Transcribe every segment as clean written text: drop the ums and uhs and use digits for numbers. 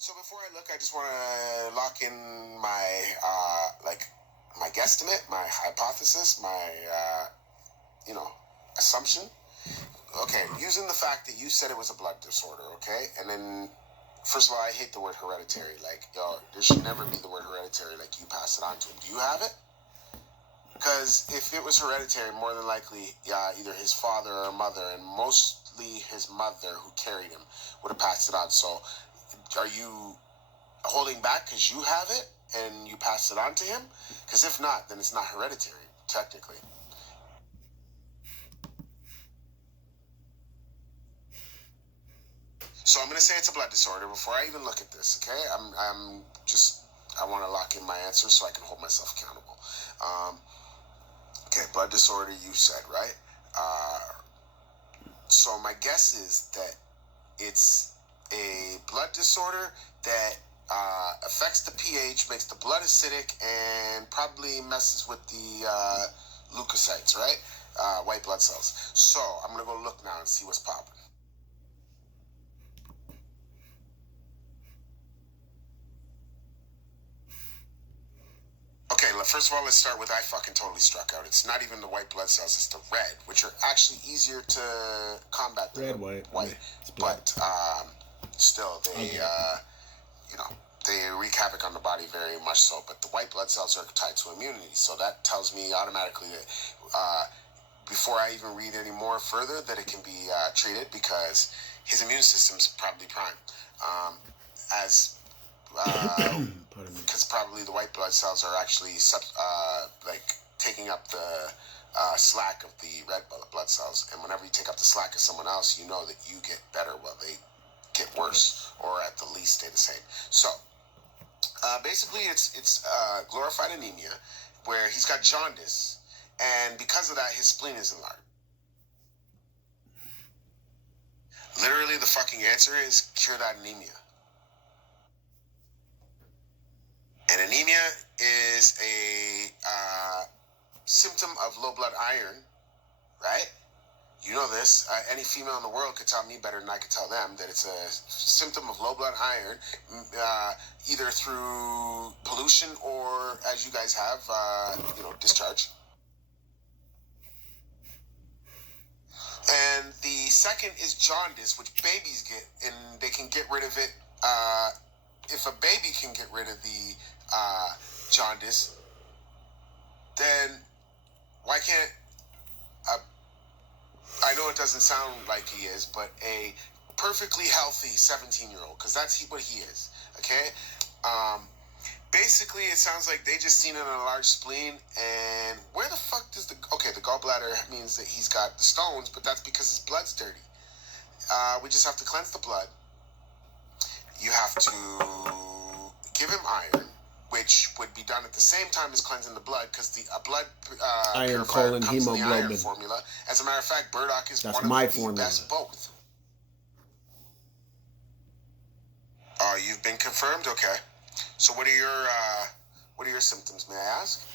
So before I look, I just want to lock in my my guesstimate, my hypothesis, my assumption. Okay, using the fact that you said it was a blood disorder, okay, and then first of all, I hate the word hereditary. Like, there should never be the word hereditary. Like, you pass it on to him. Do you have it? Because if it was hereditary, more than likely, either his father or mother, and mostly his mother who carried him, would have passed it on. So, are you holding back because you have it and you pass it on to him? Because if not, then it's not hereditary, technically. So I'm going to say it's a blood disorder before I even look at this, okay? I want to lock in my answer so I can hold myself accountable. Okay, blood disorder, you said, right? So my guess is that it's a blood disorder that affects the pH, makes the blood acidic, and probably messes with the leukocytes, right? White blood cells. So I'm going to go look now and see what's popping. Okay, first of all, let's start with I fucking totally struck out. It's not even the white blood cells, it's the red, which are actually easier to combat than white. But still, they they wreak havoc on the body very much so. But the white blood cells are tied to immunity, so that tells me automatically that before I even read any more further, that it can be treated because his immune system's probably prime. Because probably the white blood cells are actually taking up the slack of the red blood cells, and whenever you take up the slack of someone else, you know that you get better while they get worse, or at the least stay the same. So basically, it's glorified anemia, where he's got jaundice, and because of that, his spleen is enlarged. Literally, the fucking answer is cure that anemia. And anemia is a symptom of low blood iron, right? You know this. Any female in the world could tell me better than I could tell them that it's a symptom of low blood iron, either through pollution or, as you guys have, discharge. And the second is jaundice, which babies get, and they can get rid of it. If a baby can get rid of the jaundice, then why can't I know it doesn't sound like he is, but a perfectly healthy 17-year-old, because that's what he is, okay? Basically, it sounds like they just seen an enlarged spleen, and where the fuck does the gallbladder means that he's got the stones, but that's because his blood's dirty. We just have to cleanse the blood. You have to give him iron, which would be done at the same time as cleansing the blood, because the blood iron, colon, comes in the iron hemoglobin formula. As a matter of fact, burdock is That's one of my the formula. best both. You've been confirmed? Okay. So what are your symptoms, may I ask?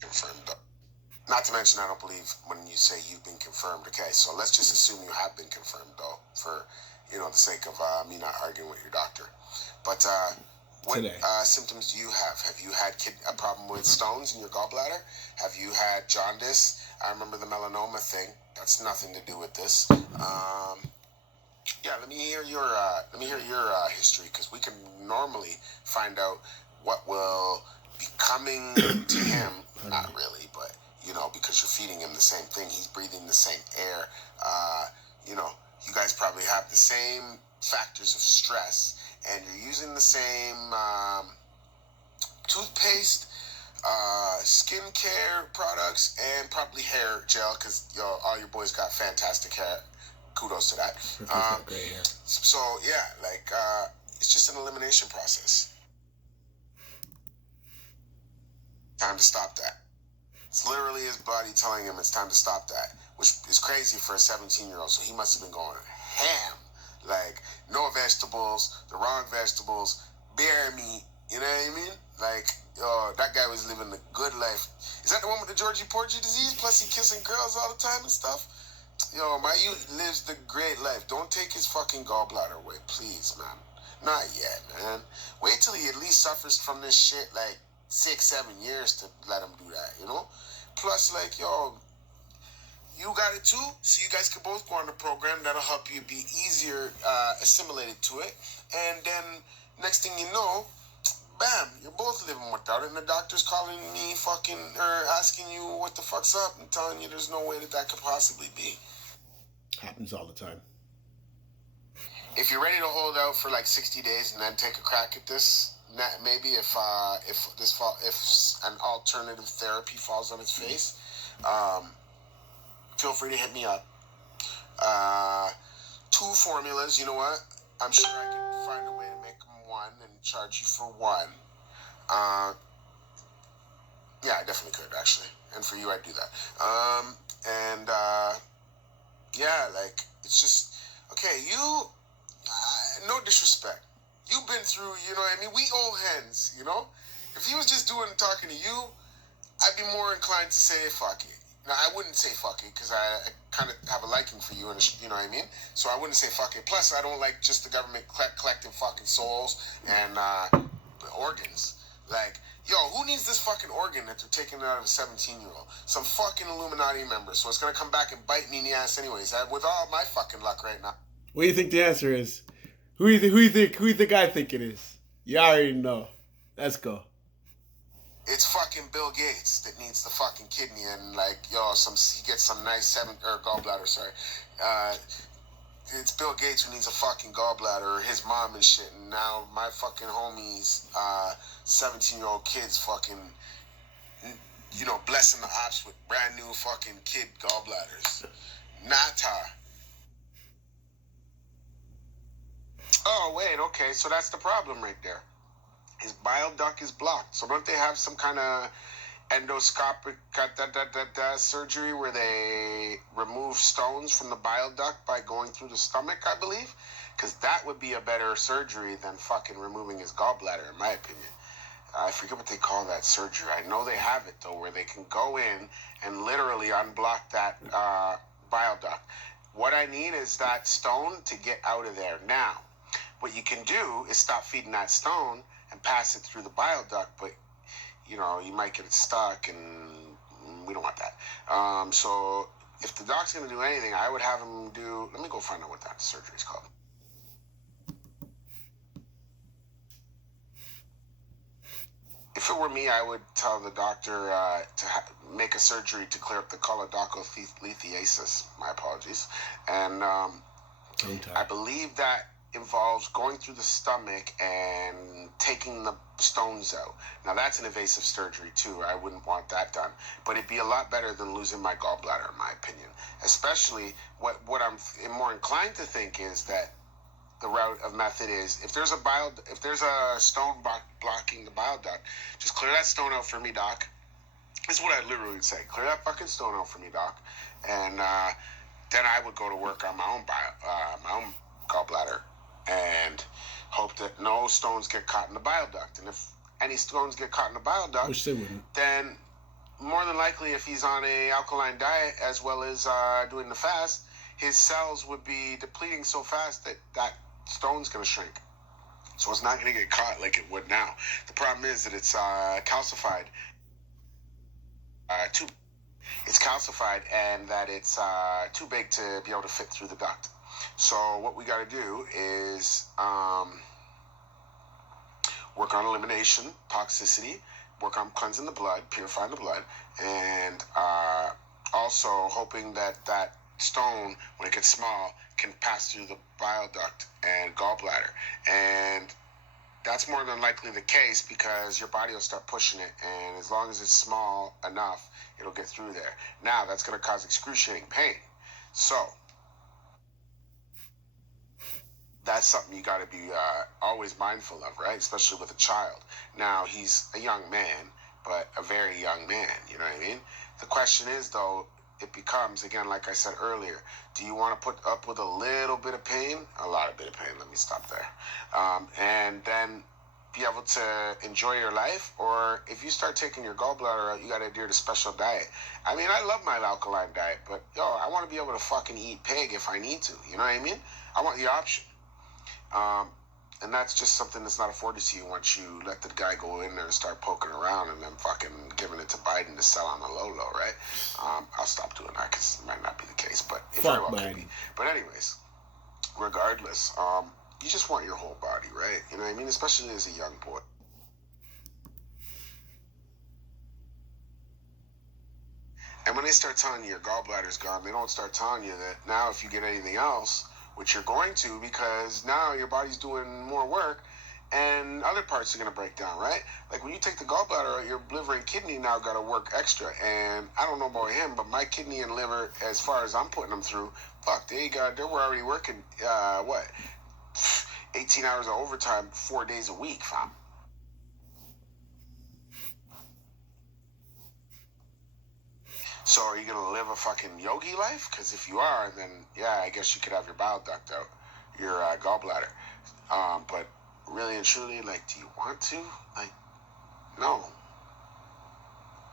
Confirmed. Not to mention, I don't believe when you say you've been confirmed. Okay, so let's just assume you have been confirmed, though, for the sake of me not arguing with your doctor. But what symptoms do you have? Have you had a problem with stones in your gallbladder? Have you had jaundice? I remember the melanoma thing. That's nothing to do with this. Let me hear your history, because we can normally find out what will be coming to him. Not really, but because you're feeding him the same thing, he's breathing the same air. You guys probably have the same factors of stress, and you're using the same toothpaste, skincare products, and probably hair gel, because all your boys got fantastic hair. Kudos to that. Great hair. So it's just an elimination process. Time to stop that. It's literally his body telling him it's time to stop that, which is crazy for a 17-year-old. So he must have been going ham, like no vegetables, the wrong vegetables, bear meat. You know what I mean? Like, that guy was living a good life. Is that the one with the Georgie Porgy disease? Plus he kissing girls all the time and stuff. Yo, my youth lives the great life. Don't take his fucking gallbladder away, please, man. Not yet, man. Wait till he at least suffers from this shit like 6-7 years to let him do that, you know? Plus, like, yo, you got it too, so you guys can both go on the program. That'll help you be easier assimilated to it. And then next thing you know, bam, you're both living without it, and the doctor's calling me fucking, or asking you what the fuck's up and telling you there's no way that could possibly be. Happens all the time. If you're ready to hold out for like 60 days and then take a crack at this, maybe if an alternative therapy falls on its face, feel free to hit me up. 2 formulas, you know what? I'm sure I can find a way to make them one and charge you for one. Yeah, I definitely could, actually. And for you, I'd do that. Yeah, like, it's just, okay, you, no disrespect. You've been through, you know what I mean? We old hens, you know? If he was just talking to you, I'd be more inclined to say, fuck it. Now, I wouldn't say fuck it, because I kind of have a liking for you, and you know what I mean? So I wouldn't say fuck it. Plus, I don't like just the government collecting fucking souls and organs. Like, yo, who needs this fucking organ that they're taking out of a 17-year-old? Some fucking Illuminati member. So it's going to come back and bite me in the ass anyways. With all my fucking luck right now. What do you think the answer is? Who you think I think it is? You already know. Let's go. It's fucking Bill Gates that needs the fucking kidney, and like, yo, he gets some nice gallbladder, sorry. It's Bill Gates who needs a fucking gallbladder, or his mom and shit, and now my fucking homies, 17-year-old kids fucking, you know, blessing the ops with brand new fucking kid gallbladders. Nata. Oh, wait, okay, so that's the problem right there. His bile duct is blocked. So don't they have some kind of endoscopic surgery where they remove stones from the bile duct by going through the stomach, I believe? Because that would be a better surgery than fucking removing his gallbladder, in my opinion. I forget what they call that surgery. I know they have it, though, where they can go in and literally unblock that bile duct. What I need is that stone to get out of there. Now, what you can do is stop feeding that stone and pass it through the bile duct, but you know, you might get it stuck, and we don't want that. So if the doc's going to do anything, I would have him do, let me go find out what that surgery is called. If it were me, I would tell the doctor to make a surgery to clear up the choledocholithiasis. My apologies. And I believe that involves going through the stomach and taking the stones out. Now, that's an invasive surgery, too. I wouldn't want that done. But it'd be a lot better than losing my gallbladder, in my opinion. Especially, what I'm more inclined to think is that the route of method is, if there's a stone blocking the bile duct, just clear that stone out for me, doc. This is what I literally would say. Clear that fucking stone out for me, doc. And then I would go to work on my own gallbladder, and hope that no stones get caught in the bile duct. And if any stones get caught in the bile duct, which they wouldn't, then more than likely, if he's on a alkaline diet as well as doing the fast, his cells would be depleting so fast that that stone's going to shrink. So it's not going to get caught like it would now. The problem is that it's calcified. It's calcified, and that it's too big to be able to fit through the duct. So what we got to do is work on elimination, toxicity, work on cleansing the blood, purifying the blood, and also hoping that that stone, when it gets small, can pass through the bile duct and gallbladder. And that's more than likely the case, because your body will start pushing it, and as long as it's small enough, it'll get through there. Now, that's going to cause excruciating pain. So that's something you got to be always mindful of, right? Especially with a child. Now, he's a young man, but a very young man, you know what I mean? The question is, though, it becomes, again, like I said earlier, do you want to put up with a little bit of pain? A lot of bit of pain, let me stop there. And then be able to enjoy your life, or if you start taking your gallbladder out, you got to adhere to special diet. I mean, I love my alkaline diet, but yo, I want to be able to fucking eat pig if I need to. You know what I mean? I want the option. And that's just something that's not afforded to you once you let the guy go in there and start poking around and then fucking giving it to Biden to sell on the low, right? I'll stop doing that because it might not be the case, but it very well could be. But anyways, regardless, you just want your whole body, right? You know what I mean? Especially as a young boy. And when they start telling you your gallbladder's gone, they don't start telling you that now if you get anything else, which you're going to, because now your body's doing more work and other parts are going to break down, right? Like when you take the gallbladder out, your liver and kidney now got to work extra. And I don't know about him, but my kidney and liver, as far as I'm they were already working, 18 hours of overtime, 4 days a week, fam. So are you going to live a fucking yogi life? Because if you are, then yeah, I guess you could have your bile duct out, your gallbladder. But really and truly, like, do you want to? Like, no.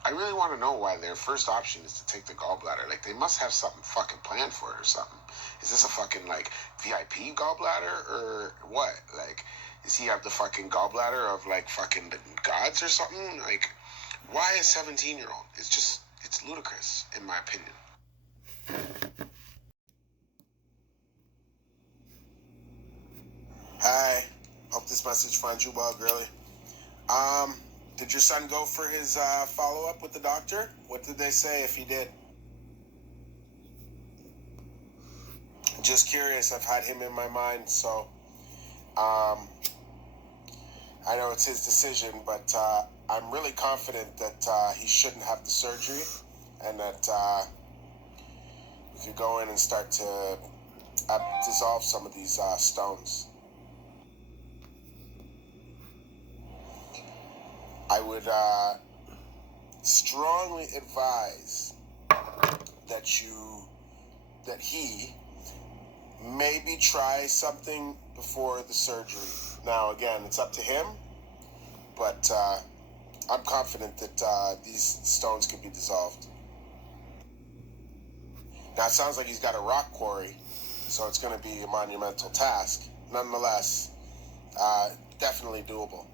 I really want to know why their first option is to take the gallbladder. Like, they must have something fucking planned for it or something. Is this a fucking, like, VIP gallbladder or what? Like, does he have the fucking gallbladder of, like, fucking the gods or something? Like, why a 17-year-old? It's ludicrous, in my opinion. Hi. Hope this message finds you well, girly. Did your son go for his follow-up with the doctor? What did they say if he did? Just curious. I've had him in my mind, so I know it's his decision, but I'm really confident that he shouldn't have the surgery, and that we could go in and start to dissolve some of these stones. I would strongly advise that he maybe try something before the surgery. Now, again, it's up to him, but I'm confident that these stones can be dissolved. Now, it sounds like he's got a rock quarry, so it's going to be a monumental task. Nonetheless, definitely doable.